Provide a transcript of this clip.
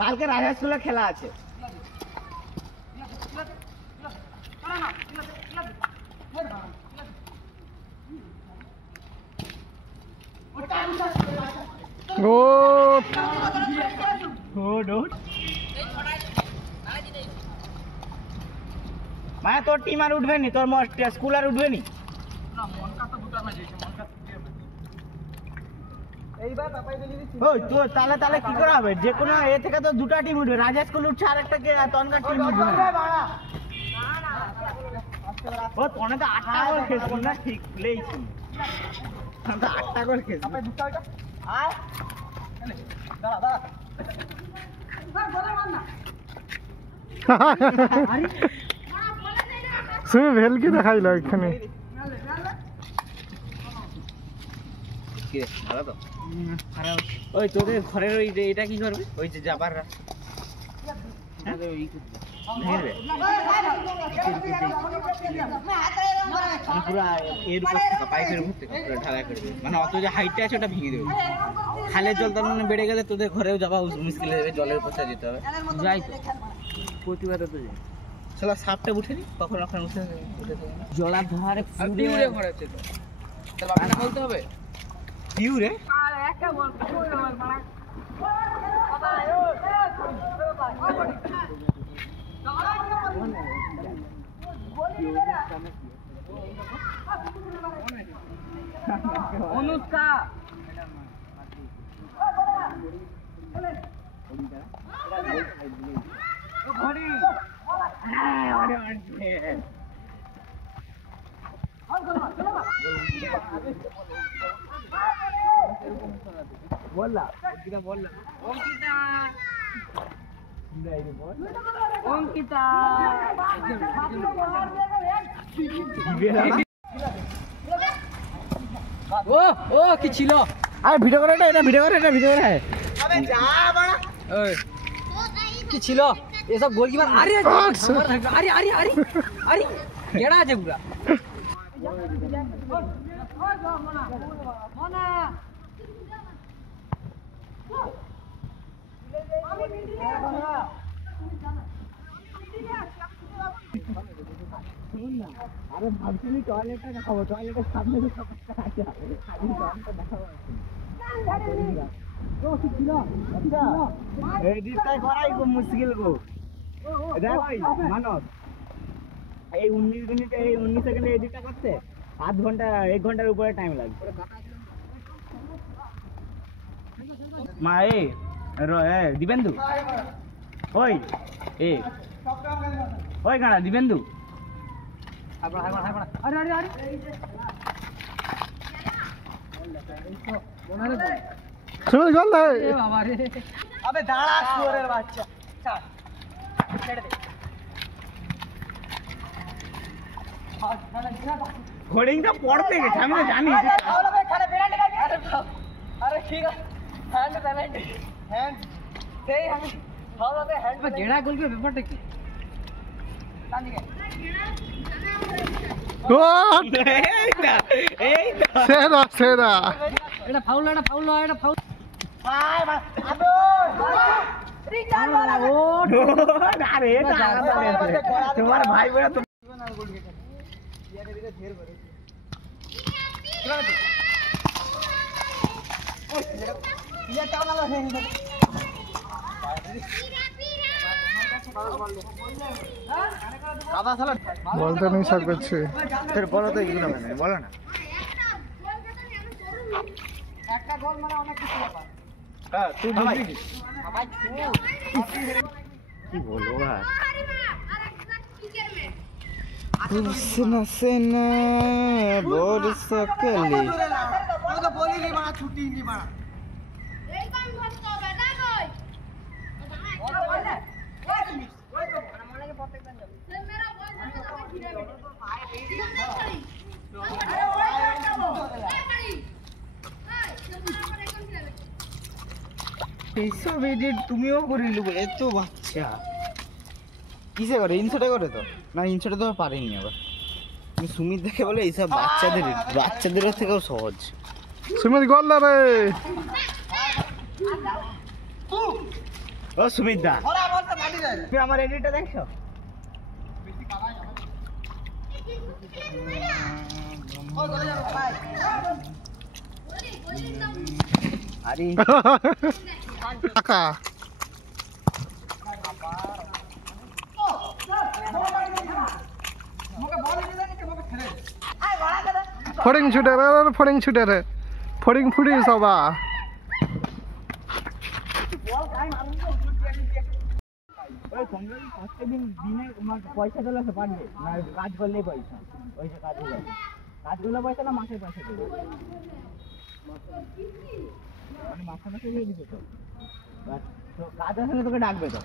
কালকে রাজা স্কুলে খেলা আছে। মানে তোর টিম আর উঠবে নি, তোর স্কুল আর উঠবে নি। তাহলে কি করা হবে? যে কোনো এ থেকে তো দুটা টিম উঠবে, রাজা স্কুল উঠছে আর একটা তনকার টিম উঠবে। ও তনে তো 8টা গোল খেলছি না, ঠিক লেইছি 8টা গোল খেলছি। তুমি ভেলকি দেখাইলো এখানে। ওই তোদের ঘরের ওই যে এটা কি করবে? ওই যে যাবার মানে অত যে হাইটটা আছে ওটা ভেঙে দেবে। খালের জল তার মানে বেড়ে গেলে তোদের ঘরেও যাওয়া মুশকিল হয়ে যাবে, জলের উপর যেতে হবে। যাই তো প্রতিবারে তো যাই। চলো সাপটা উঠে নি, কখন ওখানে উঠে জলার ধারে ঘর আছে তো বলতে হবে পিউরে অনুষ্কা বললা বললা অঙ্কিতা ও ও কি ছিল? আরে ভিডিও করে এটা ভিডিও করে আবে যা বড়া ওই কি ছিল এসব গোলকিপার? আরে আরে আরে আরে আরে কেডা আছে পুরা আরে ভাবছিলি টয়লেটটা দেখাবো, টয়লেটের সামনে তো সব আছে, দেখাবো মুশকিল গো। মানব এই 19 মিনিটে এই 19 সেকেন্ডে এডিটটা করতে 1 ঘন্টার উপরে টাইম লাগবে। মা দিবেন্দু ওই ওই গাড়া দিবেন্দু হোর্ডিংটা পড়তে গেছে, আমি তো জানি। আরে ঠিক আছে হ্যান্ড সেই আমি ভাবলাম হ্যান্ড গেড়া গোলকিপার ব্যাপারটা কি? এটা ফাউল তোমার ভাই বেড়া তো বলতে নেই সব করছে। বলো তো এগুলো মানে বলো না। একটা গোল মানে অনেক কিছু ব্যাপার। হ্যাঁ তুই বুঝলি কি বলবো আর সেনা সেনা বর্ষাকালে তো বলিনি মারা ছুটি নি মারা এই কাম ধরতে হবে না কই ওই তো মনে কে প্রত্যেকদিন যাবে মেরা বল ধরতে হবে ফিরে ভাই রেডি আছে আরে ওই যাবো এই বাড়ি এই তোমরা আমার এখন যাবে এইসব এডিট তুমিও করিলি বলে এত বাচ্চা কিসে করে? ইনশটে করে তো না, ইনশটে তো পারিনি আবার। তুমি সুমিত দেখে বলে এইসব বাচ্চাদের থেকেও সহজ। সুমিত গোল রে ও সুমিত দা তুমি আমার এডিটটা দেখছো? আরে কাকা ফড়িং ছুটে রে ফড়িং ছুটে রে ফড়িং ফুড়ি সবা ওই কংগ্রেস প্রত্যেকদিন দিনে পয়সা তোলা সে পারবে না, কাজ করলেই পয়সা। ওই যে কাজগুলো পয়সা না মাসের পয়সা দেবে, মানে মাসে মাসে দিয়ে দিবে তো কাজ আসলে তোকে ডাকবে তো।